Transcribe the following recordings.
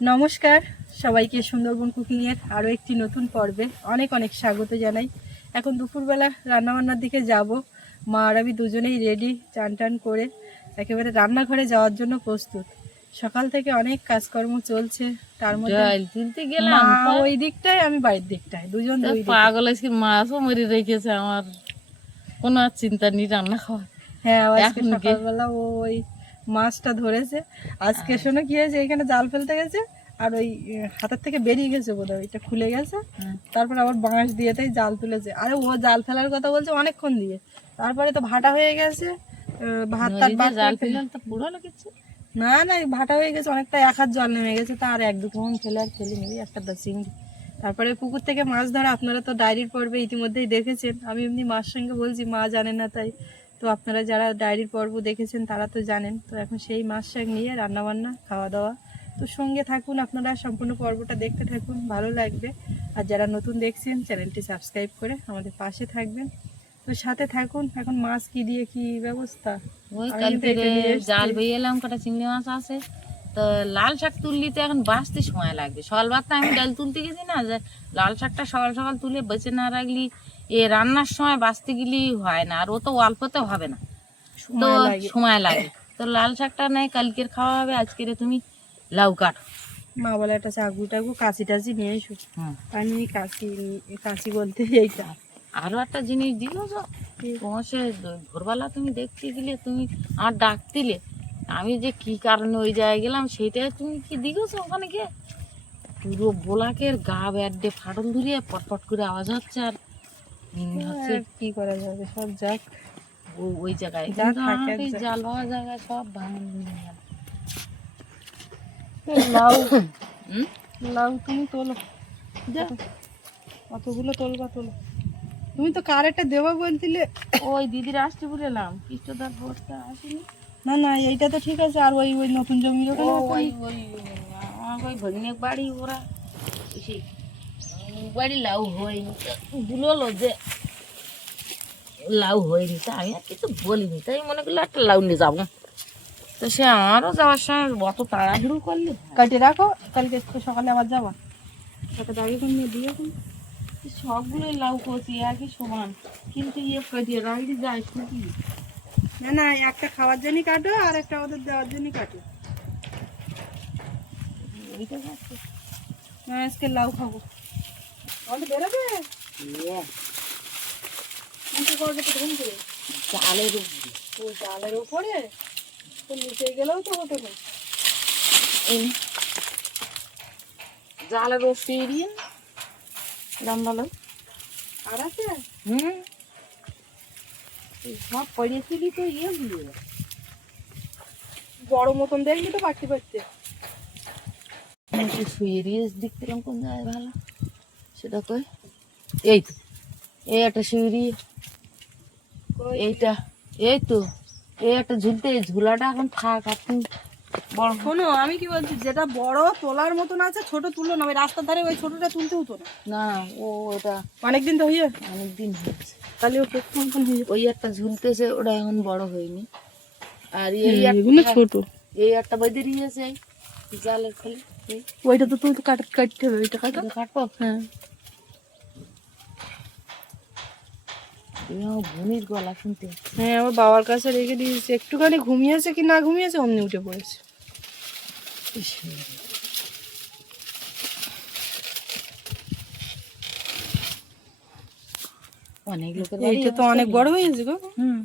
নমস্কার সবাইকে সুন্দরবন কুকিংয়ের আরও একটি নতুন পর্বে অনেক অনেক স্বাগত জানাই। এখন দুপুরবেলা রান্নাবান্নার দিকে যাব। মা আর আমি দুজনেই রেডি চান টান করে একেবারে রান্নাঘরে যাওয়ার জন্য প্রস্তুত। সকাল থেকে অনেক কাজকর্ম চলছে তার মধ্যে তুলতে গেলাম। ওই দিকটায় আমি বাড়ির দিকটায় দুজন পাগল আজকে মাছও মরে রেখেছে আমার। কোনো আর চিন্তা নেই রান্না খাওয়া হ্যাঁ আজকে সকালবেলা ওই মাছটা ধরেছে। আজকে শোনো কি হয়েছে? এখানে জাল ফেলতে গেছে আর ওই হাতের থেকে বেরিয়ে গেছে বোধহয় ওইটা খুলে গেছে। হ্যাঁ। তারপর আবার বাঁশ দিয়ে তাই জাল তুলেছে। আরে ও জাল ফেলার কথা বলছে অনেকক্ষণ দিয়ে। তারপরে তো ভাটা হয়ে গেছে ভাত জাল ফেললাম তো পুরো কিছু? না না ভাটা হয়ে গেছে অনেকটা এক হাত জল নেমে গেছে তার এক দু কেমন ফেলে আর ফেলি নেই একটা দা চিংড়ি। তারপরে পুকুর থেকে মাছ ধরা আপনারা তো ডায়েরির পর্বে ইতিমধ্যেই দেখেছেন। আমি এমনি মার সঙ্গে বলছি মা জানে না তাই। তো আপনারা যারা ডায়েরির পর্ব দেখেছেন তারা তো জানেন। তো এখন সেই মাছ শাক নিয়ে রান্নাবান্না খাওয়া দাওয়া তো সঙ্গে থাকুন আপনারা সম্পূর্ণ পর্বটা দেখতে থাকুন ভালো লাগবে। আর যারা নতুন দেখছেন চ্যানেলটি সাবস্ক্রাইব করে আমাদের পাশে থাকবেন। তো সাথে থাকুন এখন মাছ কি দিয়ে কি ব্যবস্থা? ওই কালকে তো। জাল বেয়ে এলাম কটা চিংড়ি মাছ আছে। তো লাল শাক তুললি তো এখন বাঁচতে সময় লাগবে। সকাল বারটা আমি ডাল তুলতে গেছি না যে লাল শাকটা সকাল সকাল তুলে বেঁচে না রাখলি এ রান্নার সময় বাঁচতে গেলেই হয় না আর ও তো অল্পতে হবে না। তো সময় লাগে। তো লাল শাকটা নেই কালকের খাওয়া হবে আজকের তুমি লাউ কাটো। মা বলে একটা চাকু টাকু কাশি টাচি নিয়ে এসো। আমি কাঁচি কাঁচি বলতে এইটা। আরও একটা জিনিস দিল তো। তোমার সে ভোরবেলা তুমি দেখতে গেলে তুমি আর ডাক দিলে আমি যে কি কারণে ওই জায়গায় গেলাম সেইটাই তুমি কি দিগেছো ওখানে গিয়ে? পুরো বোলাকের গা ব্যাডে ফাটল ধরিয়ে পটপট করে আওয়াজ হচ্ছে আর হচ্ছে কি করা যাবে? সব যাক। ওই জায়গায়। জাল হওয়া জায়গায় সব ভাঙন নিয়ে গেল। লাউ। লাউ তুমি তোলো। যা। কতগুলো তোলবা তোলো। তুমি তো কার একটা দেবো বলছিলে। ওই দিদির আসতে বলেলাম কৃষ্ণদার ভোরটা আসেনি। না না এইটা তো ঠিক আছে। আর ওই ওই নতুন ওখানে ওই ওই ওই ভগ্নের বাড়ি ওরা। সেই বাড়ি লাউ হয়নি। বলল যে লাউ হয়নি তা আমি আর কিছু বলিনি তাই মনে করল একটা লাউ নিয়ে যাব। তো সে আমারও যাওয়ার সময় অত তাড়াহুড়ো করলে। হয়? কাটে রাখো কালকে সকালে আবার যাব। একটা দাঁড়িয়ে কোন নিয়ে দিয়ে সবগুলোই লাউ করছি একই সমান। কিন্তু ইয়ে কাটিয়ে রাখি যায় ছুটি না না একটা খাওয়ার জন্যই কাটো আর একটা ওদের দেওয়ার জন্যই কাটো। না আজকে লাউ খাব। আমাদের বেরোবে? করবে তো ঘুম করে জালের উপরে। ওই জালের উপরে? তো নিচে গেলেও তো হতো না। জালের উপরে লম্বা লাউ আর আছে? হুম। সব পড়েছিলি তো ইয়ে গুলো বড় মতন দেখলি তো পারতে পারতে শুয়ে রিয়েস দেখতে কোন জায়গায় ভালো সেটা কই এই তো। এই একটা শুয়ে এইটা এই তো এই একটা ঝুলতে এই ঝুলাটা এখন থাক আপনি বড় শোনো আমি কি বলছি যেটা বড় তোলার মতন আছে ছোট তুলো না ওই রাস্তার ধারে ওই ছোটটা তুলতে হতো না? না ও ওটা অনেকদিন তো হইয়ে অনেকদিন হয়েছে। তাহলে ও কেক মতন হয়ে ওই একটা ঝুলতেছে ওটা এখন বড় হয়নি। আর এই এগুলো ছোট। এই একটা বেঁধে দিয়েছে জালের খোলে ওইটা তো তুই কাট কাটতে হবে ওইটা কাটো। এটা কাটবো? হ্যাঁ এই আমার বোনের গলা শুনতে। হচ্ছে। হ্যাঁ আমার বাবার কাছে রেখে দিয়েছি। একটুখানি ঘুমিয়েছে কি না ঘুমিয়েছে অমনি উঠে পড়েছে। ইস, অনেক লোকের বাড়ি এইটা তো অনেক বড় হয়েছে গো। হুম।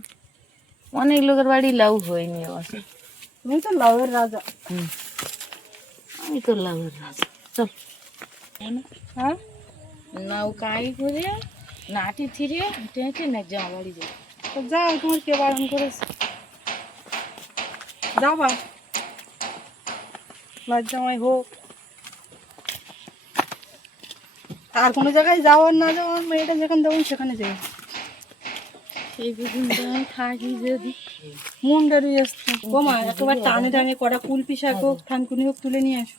অনেক লোকের বাড়ি লাউ হয়নি অবশ্য তুমি তো লাউয়ের রাজা। হুম। আমি তো লাউয়ের রাজা। চল। হ্যাঁ নাও কাই করে নাটি না জামা বাড়ি যাই তো যাও তোমার কে বারণ করেছে? যাবা হোক। আর কোনো জায়গায় যাওয়ার না যাওয়ার মেয়েটা যেখানে দেবেন সেখানে যাই। সেই পর্যন্ত আমি থাকি যদি। আসছে। বোমা একেবারে টানে টানে কটা কুলপি শাক হোক থানকুনি হোক তুলে নিয়ে আসো।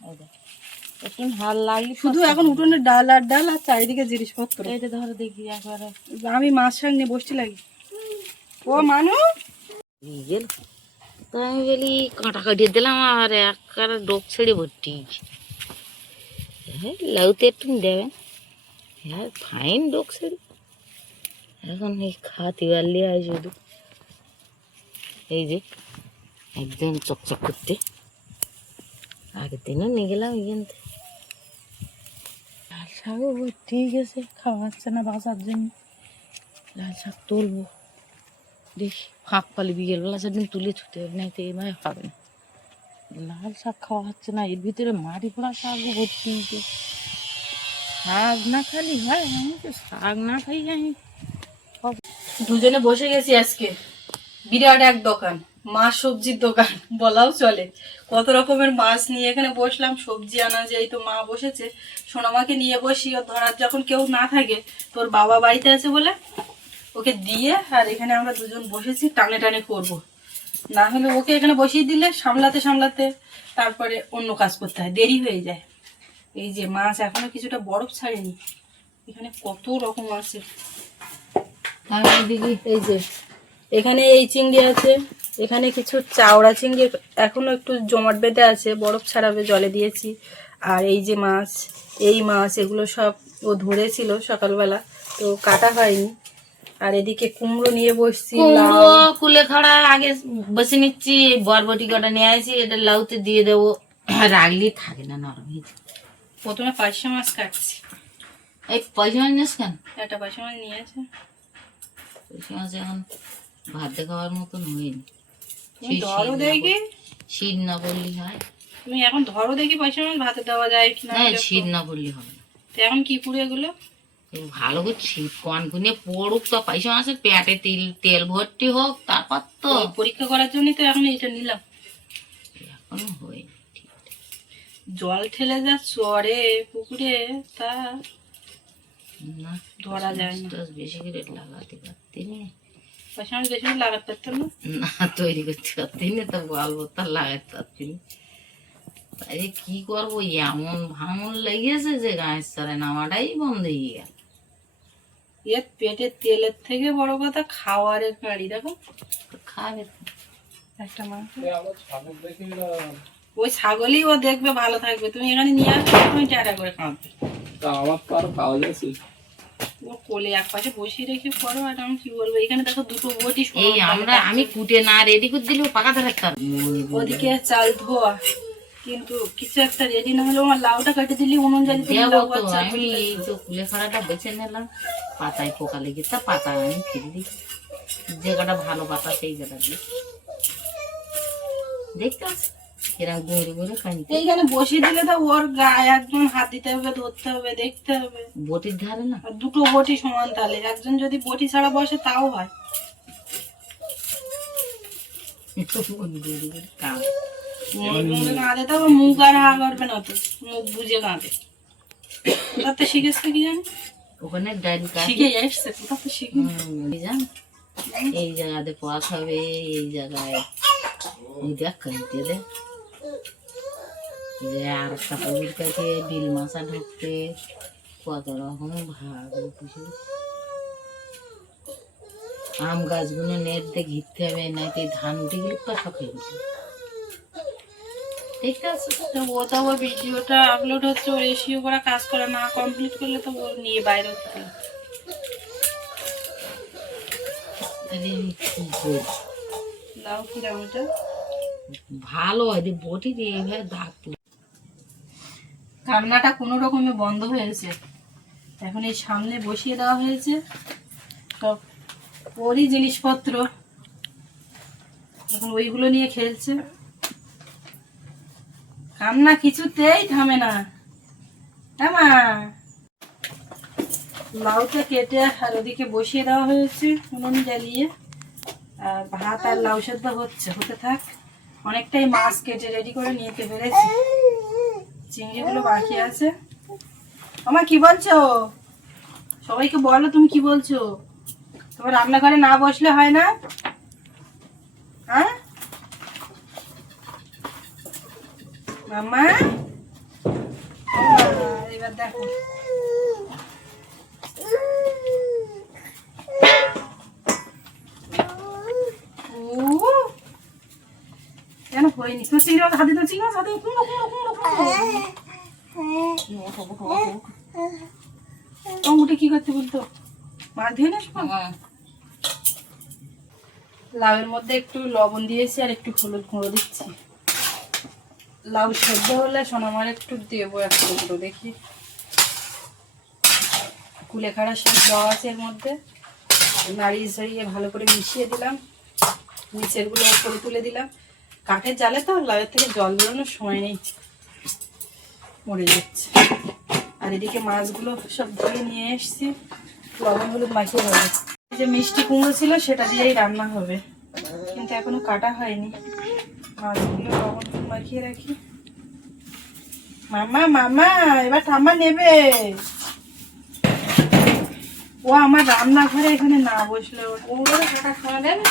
এখন হাল লাগলি শুধু এখন উঠোনে ডাল আর ডাল আর চারিদিকে জিনিসপত্র। এটা ধরো দেখি একবারে। আমি মাছ শাক নিয়ে বসতে লাগি। ও মানু। গেল তো আমি বলি কাঁটা কাটিয়ে দিলাম আর এক ডোক ছেড়ে ভর্তি হ্যাঁ লাউতে একটু দেবেন হ্যাঁ ফাইন ডোকছে এখন এই খাতি পারলে হয় শুধু। এই যে একদম চকচক করতে। আগের দিনও নিয়ে গেলাম এখান থেকে। লাল শাকও ঠিক আছে খাওয়াচ্ছে না বাঁচার জন্য। লাল শাক তুলবো। দেখি, ফাঁক পালি বিকেলবেলা সেদিন তুলে ছুটে হবে না তো এই হবে না। লাল শাক খাওয়া হচ্ছে না, এর ভিতরে মাটি পড়া শাকও ভর্তি হয়েছে। শাক না খালি হয়, আমি তো শাক না খাই আমি দুজনে বসে গেছি আজকে। বিরাট এক দোকান। মাছ সবজির দোকান, বলাও চলে। কত রকমের মাছ নিয়ে এখানে বসলাম, সবজি আনা এই তো মা বসেছে। সোনামাকে নিয়ে বসি ও ধরার যখন কেউ না থাকে, তোর বাবা বাড়িতে আছে বলে ওকে দিয়ে আর এখানে আমরা দুজন বসেছি, টানে টানে করব। না হলে ওকে এখানে বসিয়ে দিলে সামলাতে সামলাতে তারপরে অন্য কাজ করতে হয়, দেরি হয়ে যায়। এই যে মাছ এখনও কিছুটা বরফ ছাড়েনি। এখানে কত রকম আছে। দেখি এই যে, এখানে এই চিংড়ি আছে এখানে কিছু চাওড়া চিংড়ি এখনও একটু জমাট বেঁধে আছে বরফ ছাড়াবে জলে দিয়েছি। আর এই যে মাছ এই মাছ এগুলো সব ও ধরেছিল সকালবেলা তো কাটা হয়নি। আর এদিকে কুমড়ো নিয়ে বসছি কুমড়ো কুলে খাড়া আগে বসে নিচ্ছি বরবটি কটা নিয়ে আসি এটা লাউতে দিয়ে দেবো। রাখলি থাকে না নরম প্রথমে পাঁচশো মাছ কাটছি। এই পয়সা মাছ নিস কেন? একটা পাঁচশো মাছ নিয়ে আছে পয়সা মাছ এখন ভাত খাওয়ার মতন হয়নি। তুমি ধরো দেখি। শীত না পড়লে হয়। তুমি এখন ধরো দেখি পয়সা ভাতে দেওয়া যায় কিনা না। শীত না পড়লে হবে। না তো এখন কি পুরো এগুলো? ভালো করে শীত কন কুনে পড়ুক তো পয়সা মাছের পেটে তেল তেল ভর্তি হোক তারপর তো পরীক্ষা করার জন্যই তো এখন এটা নিলাম। এখনও হয়নি ঠিক জল ঠেলে যা চড়ে পুকুরে তা না ধরা যায় না। বেশি করে লাগাতে পারতি না পয়সা মাছ লাগাতে পারতাম না? না তৈরি করতে পারতি না তো গল্প তার লাগাতে পারতি না। তাই কি করব এমন ভাঙন লেগেছে যে গায়ের সারে নামাটাই বন্ধ হয়ে গেল। এর পেটে তেলের থেকে বড় কথা খাওয়ারের গাড়ি দেখো। খাবে একটা মাছ ওই ছাগলই ও দেখবে ভালো থাকবে। তুমি এখানে নিয়ে আসবে তুমি ট্যাটা করে খাওয়াবে তা আমার তো আরও খাওয়া যাচ্ছে ও কোলে এক পাশে বসিয়ে রেখে করো আর আমি কি বলব? এখানে দেখো দুটো বটি এই আমরা আমি কুটে না রেডি করে দিলেও পাকাতে রাখতাম ওদিকে চাল ধোয়া। কিন্তু কিছু একটা রেডি না হলে আমার লাউটা কেটে দিলি উনুন জ্বালি আমি এই তো কুলে খাড়াটা বেছে নিলাম পাতায় পোকা লেগে তা পাতা আমি ফিরে দিই। যে কটা ভালো পাতা সেই কটা দিই। দেখতে পাচ্ছি? এরকম গুঁড়ে গুঁড়ে খাইতে এইখানে বসিয়ে দিলে তো ওর গায়ে একদম হাত দিতে হবে ধরতে হবে দেখতে হবে। বটির ধারে না? দুটো বটি সমান তালে একজন যদি বটি ছাড়া বসে তাও হয়। গুঁড়ে গুঁড়ে কাম মুখে কাঁদে তো মুখ আর হা করবে না তো মুখ বুঝে কাঁদে। কোথাতে শিখেছে কি জানি? ওখানে শিখে এসছে কোথাতে শিখে? জান এই জায়গাতে পাস হবে এই জায়গায়। দেখ। যে আর একটা পুকুর কাছে বিল মাছা ঢুকতে কত রকম ভাগ কিছু আম গাছগুলো নেট দিয়ে ঘিরতে হবে না নাকি ধান উঠে গেলে তো খেয়ে দেখতে আছে ও তো আবার ভিডিওটা আপলোড হচ্ছে ওর এসিও করা কাজ করা না কমপ্লিট করলে তো ও নিয়ে বাইরে হতে দাও কিরাম ওটা? ভালো হয় যে বটি দিয়ে এইভাবে দাগ তুলে কান্নাটা কোনো রকমে বন্ধ হয়েছে। এখন এই সামনে বসিয়ে দেওয়া হয়েছে। সব ওরই জিনিসপত্র। এখন ওইগুলো নিয়ে খেলছে। কান্না কিছুতেই থামে না। হ্যাঁ মা। লাউটা কেটে আর ওদিকে বসিয়ে দেওয়া হয়েছে উনুন জ্বালিয়ে। আর ভাত আর লাউ সেদ্ধ হচ্ছে। হতে থাক। অনেকটাই মাছ কেটে রেডি করে নিতে পেরেছি। চিংড়িগুলো বাকি আছে। আমার কি বলছো? সবাইকে বলো তুমি কি বলছো? তোমার রান্নাঘরে না বসলে হয় না? হ্যাঁ? মামা, এবার দেখো। হয়নি তোর চিংড়ি মাছ তো চিংড়ি মাছ হাতে কুমড়ো বলতো মাছ ধুয়ে না লাউয়ের মধ্যে একটু লবণ দিয়েছি আর একটু হলুদ গুঁড়ো দিচ্ছি। লাউ সেদ্ধ হলে সোনামার একটু দেবো এক টুকরো, দেখি। কুলেখাড়া সব দেওয়া আছে এর মধ্যে। নাড়িয়ে সাড়িয়ে ভালো করে মিশিয়ে দিলাম। নিচেরগুলো উপরে তুলে দিলাম। কাঠের জালে তো লাউয়ের থেকে জল বেরোনোর সময় নেই। মরে যাচ্ছে। আর এদিকে মাছগুলো সব ধুয়ে নিয়ে এসছি। লবণ হলুদ মাখিয়ে হবে যে মিষ্টি কুমড়ো ছিল, সেটা দিয়েই রান্না হবে। কিন্তু এখনও কাটা হয়নি। মাছগুলো লবণ হলুদ মাখিয়ে রাখি। মামা মামা, এবার ঠাম্মা নেবে। ও আমার রান্নাঘরে এখানে না বসলে ওগুলো কাটা খাওয়া দেবে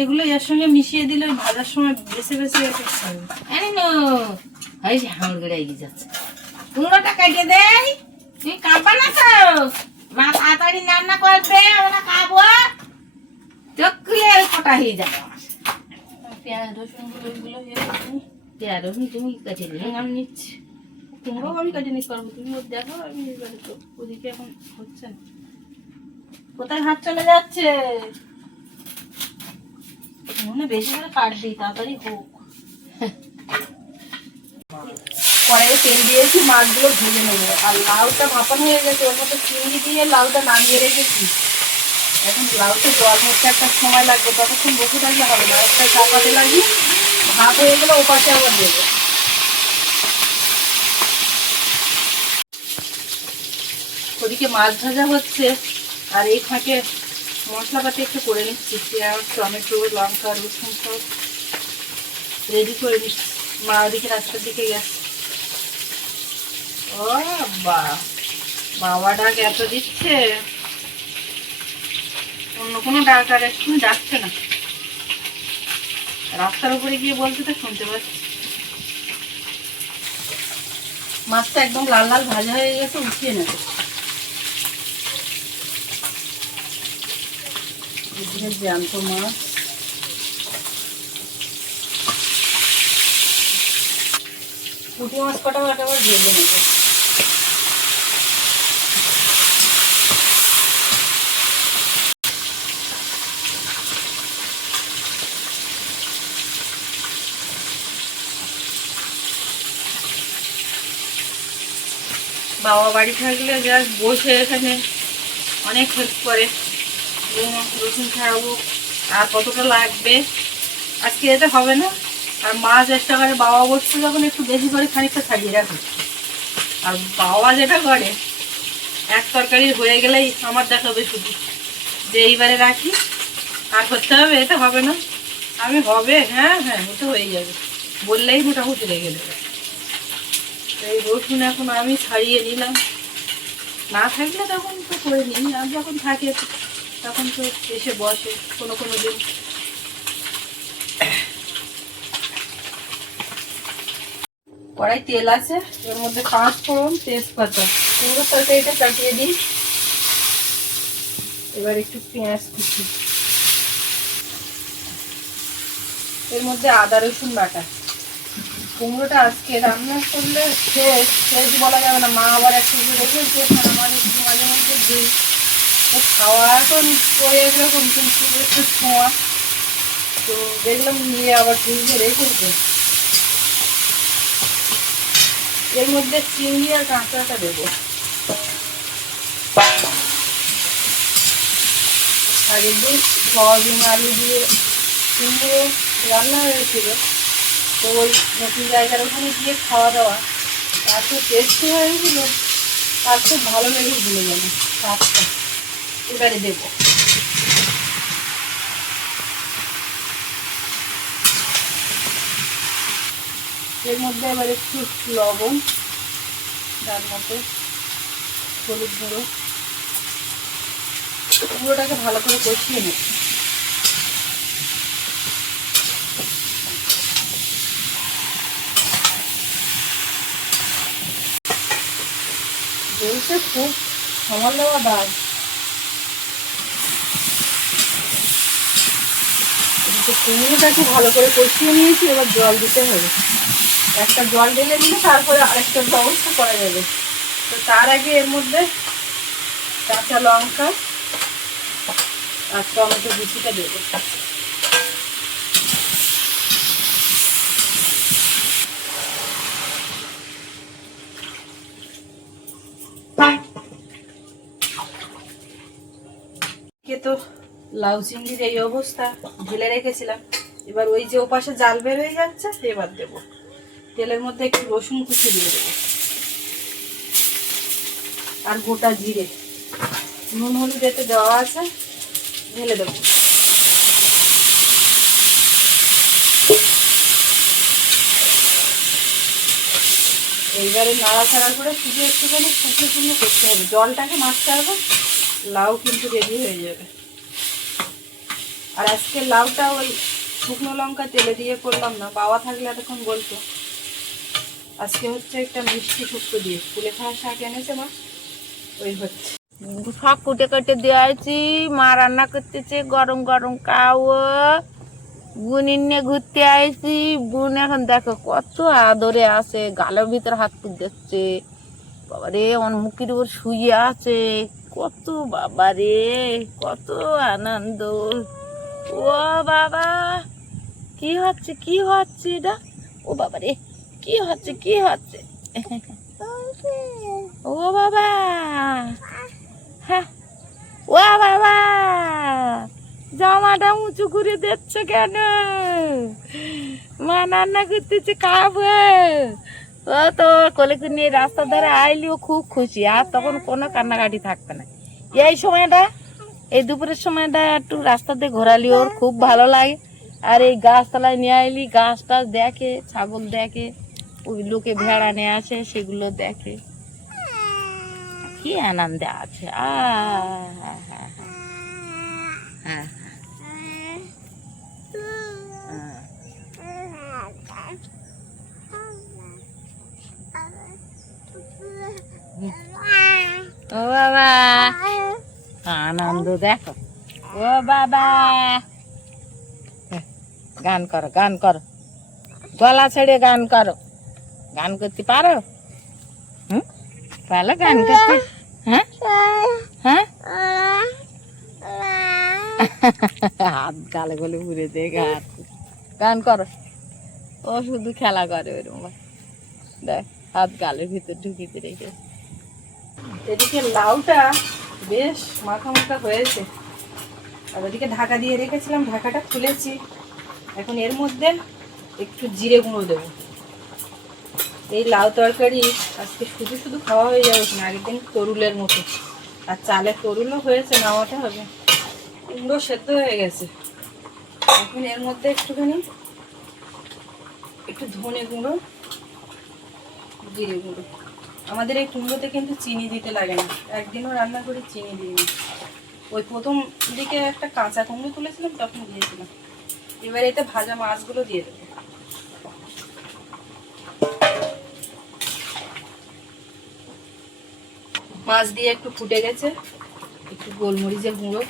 এগুলো এর সঙ্গে মিশিয়ে দিলে ভাজার সময় বেছে বেছে এই যে হামড় গড়ে এগিয়ে যাচ্ছে। কুমড়োটা কেটে দেই। তুমি কাঁপা না তো? মা তাড়াতাড়ি রান্না করবে আমরা খাব চোখ কটা হয়ে যাবে। পেঁয়াজ রসুনগুলো। পেঁয়াজ রসুন তুমি কেটে নিয়ে আমি নিচ্ছি। কুমড়ো আমি কেটে নিতে পারব তুমি ওর দেখো আমি এবারে তো ওদিকে এখন হচ্ছে না। কোথায় হাত চলে যাচ্ছে? মনে বেশি করে তাড়াতাড়ি হোক। কড়াইয়ে তেল দিয়েছি, মাছগুলো ভেজে নেব। আর লাউটা ভাপানো হয়ে গেছে, ওর মধ্যে চিংড়ি দিয়ে লাউটা নামিয়ে রেখেছি। এখন লাউতে জল হচ্ছে একটা সময় লাগবে, ততক্ষণ বসে থাকলে হবে না। একটা চাপাতে লাগি ভাপ হয়ে গেলে ওপাশে আবার দেবো। ওদিকে মাছ ভাজা হচ্ছে। আর এই ফাঁকে মশলাপাতি একটু করে নিচ্ছি, পেঁয়াজ, টমেটো, লঙ্কা, রসুন সব রেডি করে নিচ্ছি। মা ওদিকে রাস্তার দিকে গেছে। ও বা বাবা ডাক এত দিচ্ছে। অন্য কোনো ডাক আর এক্ষুনি ডাকছে না। রাস্তার উপরে গিয়ে বলতে তো শুনতে পাচ্ছি। মাছটা একদম লাল লাল ভাজা হয়ে গেছে, উঠিয়ে নেবে। এদিকে জ্যান্ত মাছ। পুঁটি মাছ কটা আবার ভেজে নেবে। বাবা বাড়ি থাকলে জাস্ট বসে এখানে অনেক হেল্প করে রসুন ছাড়াবো। আর কতটা লাগবে? আজকে যেতে হবে না। আর মাছ একটা করে বাবা বসতে যখন একটু বেশি করে খানিকটা ছাড়িয়ে রাখে। আর বাবা যেটা করে, এক তরকারি হয়ে গেলেই আমার দেখাবে শুধু। যে এইবারে রাখি, আর করতে হবে, এটা হবে না। আমি হবে হ্যাঁ হ্যাঁ ওটা হয়ে যাবে। বললেই মোটামুটি রেখে দেবে এই রসুন এখন আমি ছাড়িয়ে নিলাম। না থাকলে তখন তো করে নিই, আর যখন থাকে তখন তো এসে বসে, কোনো কোনো দিন। কড়াই তেল আছে, এর মধ্যে পাঁচ ফোড়ন তেজপাতা। পুরো তরকারিটা চাটিয়ে দিই। এবার একটু পেঁয়াজ কুচি। এর মধ্যে আদা, রসুন বাটা। কুমড়োটা আজকে রান্না করলে শেষ শেষ বলা যাবে না। মা আবার একটু রেখেছে আমার একটু মাঝে মধ্যে দিই। খাওয়া এখন ওই একরকম কিন্তু একটু ছোঁয়া তো দেখলাম নিয়ে আবার ফ্রিজে রেখেছে এর মধ্যে চিংড়ি আর কাঁকড়াটা দেবো। আগের দিন সয়াবিন আলু দিয়ে কুমড়ো রান্না হয়েছিল। তো ওই নতুন জায়গার ওখানে গিয়ে খাওয়া দাওয়া। এত টেস্টি হয়েছিল। আর খুব ভালো লেগে ভুলে গেল স্বাদটা। এবারে দেবো। এর মধ্যে এবার একটু লবণ, তার মতো হলুদ গুঁড়ো। গুঁড়োটাকে ভালো করে কষিয়ে নেব। বলতে খুব সামাল দেওয়া দাগ তো কুমড়োটাকে ভালো করে কষিয়ে নিয়েছি, এবার জল দিতে হবে। একটা জল ঢেলে দিলে তারপরে আরেকটা ব্যবস্থা করা যাবে। তো তার আগে এর মধ্যে কাঁচা লঙ্কা আর টমেটো কুচিটা দেবো কে তো লাউ চিংড়ির এই অবস্থা, ঢেলে রেখেছিলাম। এবার ওই যে ওপাশে জাল বের হয়ে যাচ্ছে, এবার দেবো। তেলের মধ্যে একটু রসুন কুচি দিয়ে দেবো। আর গোটা জিরে। নুন হলুদ এতে দেওয়া আছে, ঢেলে দেবো। এইবারে নাড়াচাড়া করে শুধু একটুখানি শুকনো শুকনো করতে হবে। জলটাকে মারতে হবে, লাউ কিন্তু রেডি হয়ে যাবে। আর আজকে লাউটা ওই শুকনো লঙ্কা তেলে দিয়ে করলাম না বাবা থাকলে এতক্ষণ বলতো। আজকে হচ্ছে একটা মিষ্টি শুক্তো দিয়ে, ফুলে খাওয়া শাক এনেছে মা, ওই হচ্ছে। সব কুটে কেটে দিয়েছি মা রান্না করতেছে, গরম গরম খাও বুনির নিয়ে ঘুরতে আইছি, বোন এখন দেখো কত আদরে আছে, গালের ভিতর হাত দিচ্ছে বাবারে, আমার মুখের উপর শুয়ে আছে, কত বাবা রে কত আনন্দ। ও বাবা, কি হচ্ছে কি হচ্ছে এটা? ও বাবা রে, কি হচ্ছে কি হচ্ছে? ও বাবা হ্যাঁ। ও বাবা, জামাটা উঁচু করে দিচ্ছে কেন? মা রান্না করতেছে খাব। ও তো কোলে করে নিয়ে রাস্তার ধারে আইলি ও খুব খুশি, আর তখন কোনো কান্নাকাটি থাকবে না। এই সময়টা এই দুপুরের সময়টা একটু রাস্তাতে ঘোরালি ওর, খুব ভালো লাগে। আর এই গাছতলায় নিয়ে আইলি, গাছ টাছ দেখে, ছাগল দেখে, ওই লোকে ভেড়া নিয়ে আসে, সেগুলো দেখে। কি আনন্দে আছে। আ হ্যাঁ হ্যাঁ হ্যাঁ। ও আনন্দ, দেখো। ও বাবা! গান করো গান করো। গলা ছেড়ে গান করো। গান করতে পারো? হুম? গান করতে। হ্যাঁ? হ্যাঁ? হাত গালে গলে দেখ হাত গান করো। ও শুধু খেলা করে ওরকম দেখ, হাত গালের ভিতর ঢুকিতে রেখে এদিকে লাউটা বেশ মাখা মাখা হয়েছে। আর ওদিকে ঢাকা দিয়ে রেখেছিলাম, ঢাকাটা খুলেছি। এখন এর মধ্যে একটু জিরে গুঁড়ো দেবো। এই লাউ তরকারি আজকে শুধু শুধু খাওয়া হয়ে যাবে না আগের দিন তরুলের মতো। আর চালের তরুলও হয়েছে, নামাতে হবে। কুমড়ো সেদ্ধ হয়ে গেছে। এখন এর মধ্যে একটুখানি, একটু ধনে গুঁড়ো, জিরে গুঁড়ো। আমাদের এই কুমড়োতে কিন্তু চিনি দিতে লাগে না। একদিনও রান্না করে চিনি দিইনি। ওই প্রথম দিকে একটা কাঁচা কুমড়ো তুলেছিলাম, তখন দিয়েছিলাম। এবার এতে ভাজা মাছগুলো দিয়ে দেবো। মাছ দিয়ে একটু ফুটে গেছে। একটু গোলমরিচের গুঁড়ো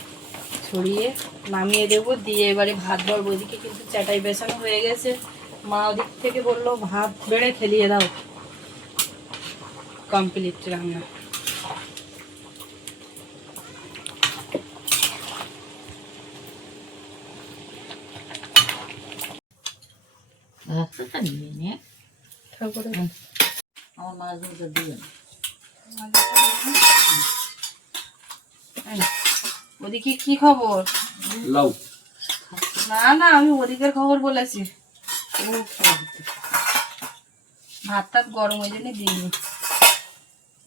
ছড়িয়ে নামিয়ে দেবো। দিয়ে এবারে ভাত বলব ওদিকে কিন্তু চাটাই বেছানো হয়ে গেছে। মা ওদিক থেকে বলল, ভাত বেড়ে ফেলিয়ে দাও। কমপ্লিট রান্না। আমার মাছ ওদিকে কি খবর? লাউ। না না আমি ওদিকের খবর বলেছি। ভাত টাত গরম ওই জন্য দিইনি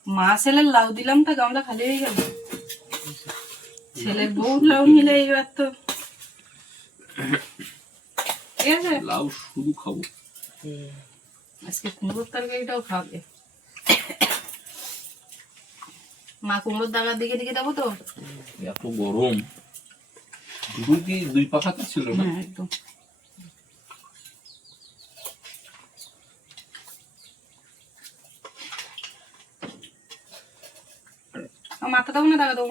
মাছ এলে লাউ দিলাম তো গামলা খালি হয়ে গেল। ছেলের বউ লাউ নিলে এইবার তো। ঠিক আছে? লাউ শুধু খাব। আজকে কুমড়োর তরকারিটাও খাবে। মা কুমড়োর দাগার দিকে দিকে দেবো তো? এত গরম। কি দুই পাখাতে ছিল না? হ্যাঁ একদম। মাথা দেবো না দাগা দেবো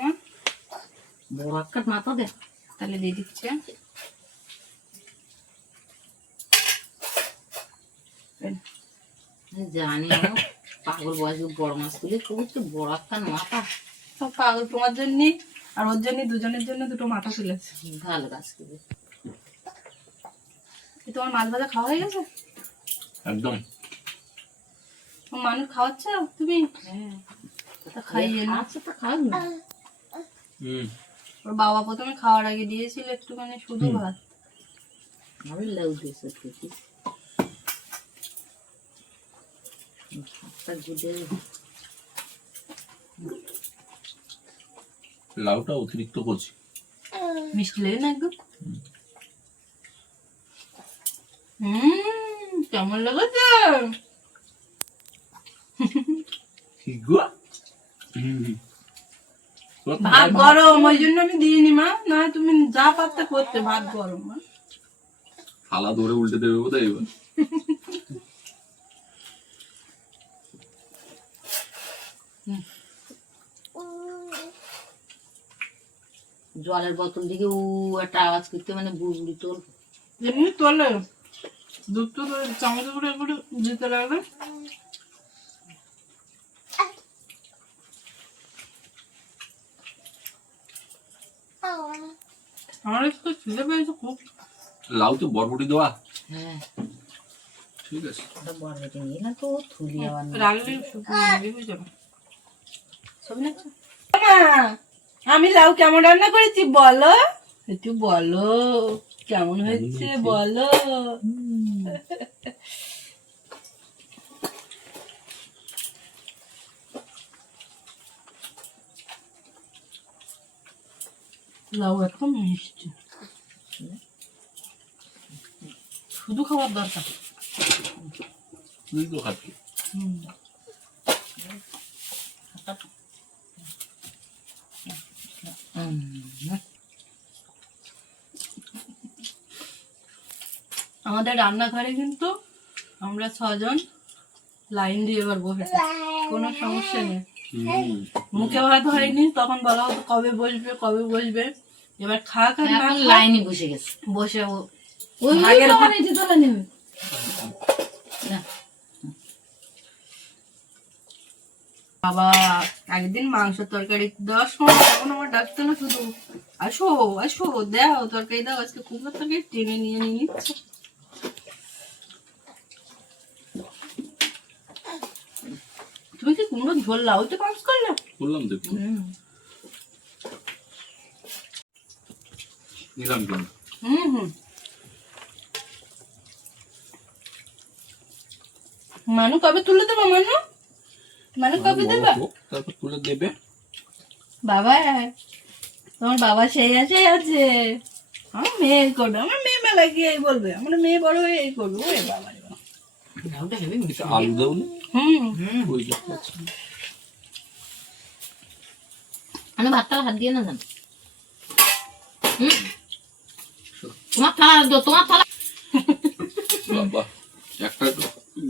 বড় একটা মাথা দে। তাহলে দিয়ে দিচ্ছে হ্যাঁ। জানি পাগল বয়স বড় মাছ তুলে করছে বড় একটা মাথা। সব পাগল তোমার জন্য আর ওর জন্য দুজনের জন্য দুটো মাথা তুলেছে ভালো কাজ করে তোমার মাছ ভাজা খাওয়া হয়ে গেছে? একদম। মানুষ খাওয়াচ্ছে তুমি? হ্যাঁ। খাইয়ে না। আচ্ছা হুম। ওর বাবা প্রথমে খাওয়ার আগে দিয়েছিল একটুখানি শুধু ভাত। আমি লাউ দিয়েছে দেখি লাউটা অতিরিক্ত করছি। মিষ্টি লেগে না একদম? হুম কেমন লেগেছে? কি গো? ভাত গরম ওই জন্য আমি দিইনি মা। না তুমি যা পারতে করতে ভাত গরম মা। থালা ধরে উল্টে দেবে এবার। জলের বোতল দিকে উ একটা আওয়াজ করতে মানে বুড়ি তোর এমনি তোলে। দুধ তো চামচ করে করে দিতে লাগবে আমার একটু খিদে পেয়েছে খুব। লাউ তো বরবটি দেওয়া। হ্যাঁ। ঠিক আছে। ওটা নিয়ে না তো থুলি আবার রাগলে ছবি নাচছো আমি লাউ কেমন রান্না করেছি বলো? একটু বলো কেমন হয়েছে বলো? লাউ একদম মিষ্টি। শুধু খাবার দরকার। তুই তো খাচ্ছি। আমাদের রান্নাঘরে কিন্তু আমরা ছজন লাইন দিয়ে এবার বসেছি কোনো সমস্যা নেই। মুখে ভাত হয়নি তখন বলা হতো কবে বসবে কবে বসবে। এবার খাক আর না লাইনে বসে গেছে। বসে ও ওই ভাগের তো বাবা একদিন মাংস তরকারি দেওয়ার সময় তখন আমার ডাকতে না শুধু। আসো আসো দাও তরকারি দাও আজকে কুমড়োর তরকারি টেনে নিয়ে নিয়ে নিচ্ছে। তুমি কি কুমড়ো ঝোল লাউ তো পাস করলে? বললাম দেখুন। নিলাম হুম হুম। মানু কবে তুলে দেবো মানু? মানু কবে দেবা? তারপর তুলে দেবে। বাবা তোমার বাবা সেই আছে আছে। আমার মেয়ে করবে আমার মেয়ে মেলা গিয়ে এই বলবে আমার মেয়ে বড় হয়ে এই করবে ওরে বাবা আলু হুম। আছে। আমি ভাতটা হাত দিয়ে না জান? হুম? তোমার থালা দাও, তোমার থালা। বাবা একটা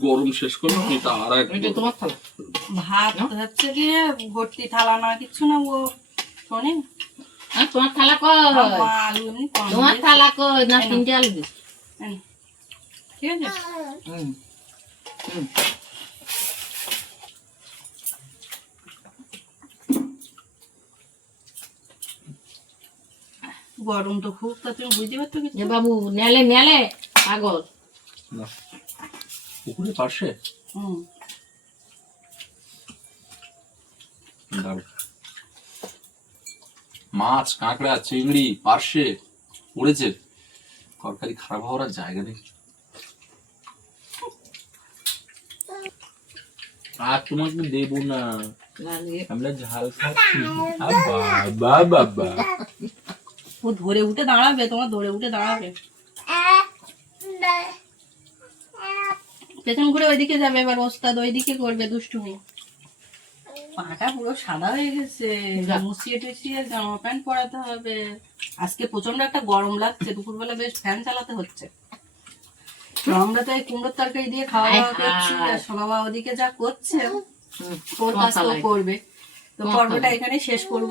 গরম শেষ করলাম এটা আর এক এটা তোমার থালা। ভাত হচ্ছে গিয়ে ভর্তি থালা না কিচ্ছু না ও শোনে? তোমার থালা কই? আলু এমনি কম তোমার থালা কই? না তিনটে আলু দিস ঠিক আছে? হুম। হুম। গরম তো খুব তা তুমি বুঝতে পারতো কিছু? বাবু নেলে নেলে পাগল। না পুকুরের পাশে? হুম। মাছ কাঁকড়া চিংড়ি পার্শে পড়েছে তরকারি খারাপ হওয়ার আর জায়গা নেই। আর তোমাকে দেবো না। আমরা ঝাল খাচ্ছি। বাবা বাবা। ও ধরে উঠে দাঁড়াবে তোমার ধরে উঠে দাঁড়াবে। পেছন ঘুরে ওইদিকে যাবে এবার ওস্তাদ ওইদিকে করবে দুষ্টুমি। পাটা পুরো সাদা হয়ে গেছে। মুছিয়ে টুছিয়ে জামা প্যান্ট পরাতে হবে। আজকে প্রচণ্ড একটা গরম লাগছে দুপুরবেলা বেশ ফ্যান চালাতে হচ্ছে। আমরা তো এই কুমড়োর তরকারি দিয়ে খাওয়া দাওয়া করছি। আর সোনা বাবা ওদিকে যা করছে ওর কাজ করবে। তো পর্বটা এখানে শেষ করব।